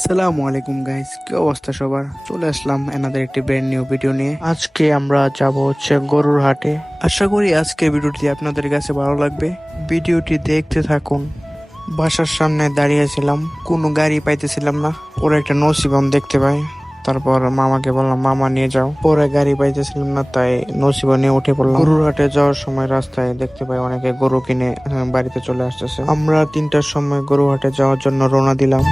আসসালামু আলাইকুম গাইস কি অবস্থা সবার? চলে আসলাম এনাদের একটি ব্র্যান্ড নিউ ভিডিও নিয়ে। আজকে আমরা যাব হচ্ছে গরুর হাটে। আশা করি আজকের ভিডিওটি আপনাদের কাছে ভালো লাগবে। ভিডিওটি দেখতে থাকুন। বাসার সামনে দাঁড়িয়েছিলাম, কোনো গাড়ি পাইতেছিলাম না। পরে একটা নসিবন দেখতে পাই। তারপর মামাকে বললাম, মামা, নিয়ে যাও। পরে গাড়ি পাইতেছিলাম না, তাই নসিবনে উঠে পড়লাম। গরুর হাটে যাওয়ার সময় রাস্তায় দেখতে পাই অনেকে গরু কিনে বাড়িতে চলে আসতেছে। আমরা তিনটার সময় গরু হাটে যাওয়ার জন্য রওনা দিলাম।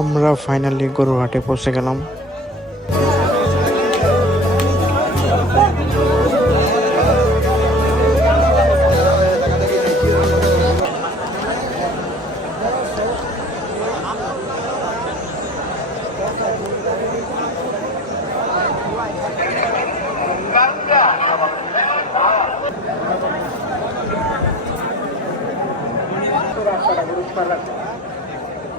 আমরা ফাইনালি গরুর হাটে পৌঁছে গেলাম।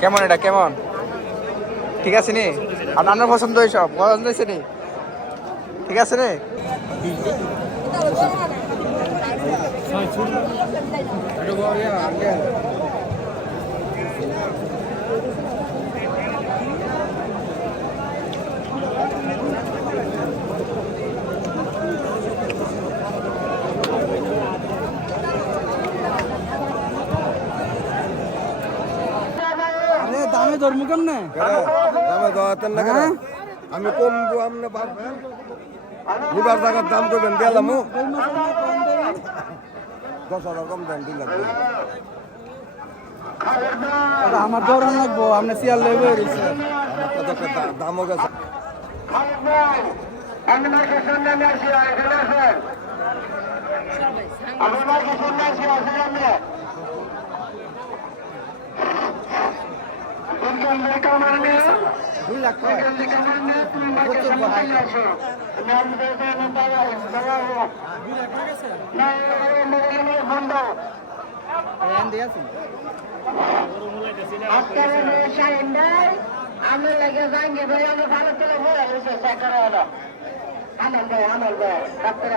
কেমন এটা? কেমন? ঠিক আছে নি? আপনার পছন্দ সব পছন্দ হয়েছে নি? ঠিক আছে নি দামে ধর্ম কেমনে? আমি কম আপনি পারবেন লিবার টাকার দাম করবেন দিলাম দশ হাজার কম দেন দিলাম আমার ধরন লাগবো আপনি চেয়ার লেগে রয়েছে। আমার দামও গেছে। দুই আছি আমরা লাগে যাঙ্গে ভাই ভালো করে বলে গেছে চেকার হলো ভাই ডাক্তার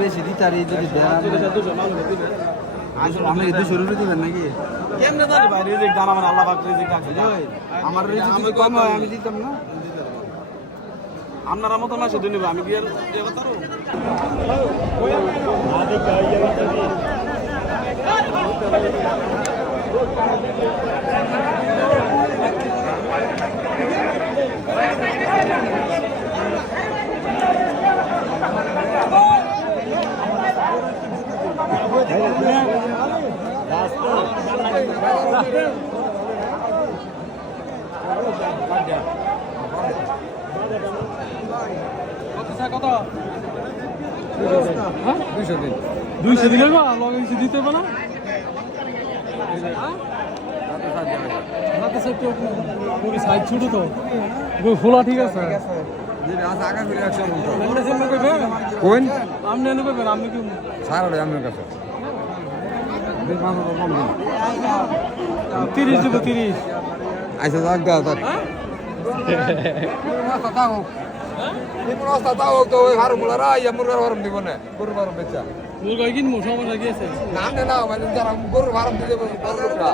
বেশি দিতারি যদি আপনাকে দুশো রুপি দিবেন নাকি? ভাই আপনারা মতো না শুধু নেবে আমি বিয়ের কথা দুইশো দিলে না লগে কিছু দিতে পারে সাইজ ছোট তো। খোলা ঠিক আছে কোন আপনি এনে করবেন আপনি কি সারা আমি কাছে। তিরিশ দিব তিরিশ। আচ্ছা যাক দাও তার রাস্তা তাও তো ওই হারুম লড়া ইয়া মুরগার হারুম দিব না? গরুর হারুম বেচা। মুরগা কিনবো সময় লাগিয়েছে নাম না মানে যারা গরুর হারুম দিয়ে দেবো গরুরটা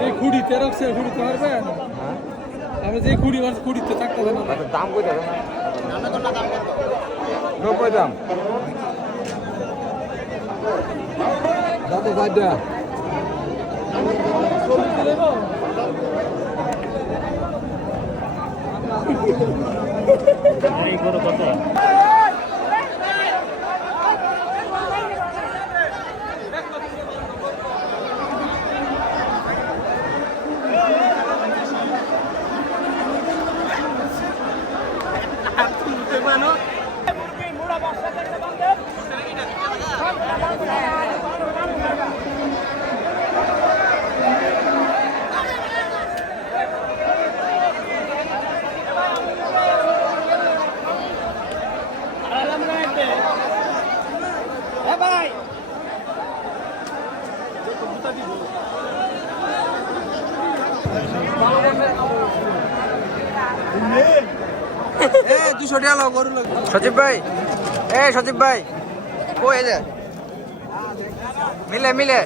যে খুঁড়ি তেরো সে খুঁড়ি তো পারবেন আমি যে খুঁড়ি মাছ খুঁড়িতে থাকতে হবে না দাম সচিব ভাই। এ সচিব ভাই। ও এই যে। মিলে মিলে।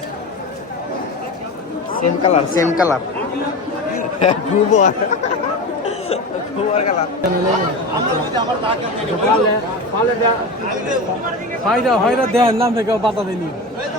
সেম কালার সেম কালার গুবর গুবর কালার ফায়দা ফায়দা দেন নাম থেকে বাতা দেনি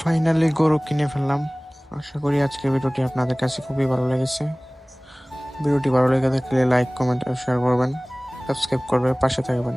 ফাইনালি গরু কিনে ফেললাম। আশা করি আজকের ভিডিওটি আপনাদের কাছে খুবই ভালো লেগেছে। ভিডিওটি ভালো লেগে থাকলে লাইক কমেন্ট আর শেয়ার করবেন। সাবস্ক্রাইব করবে, পাশে থাকবেন।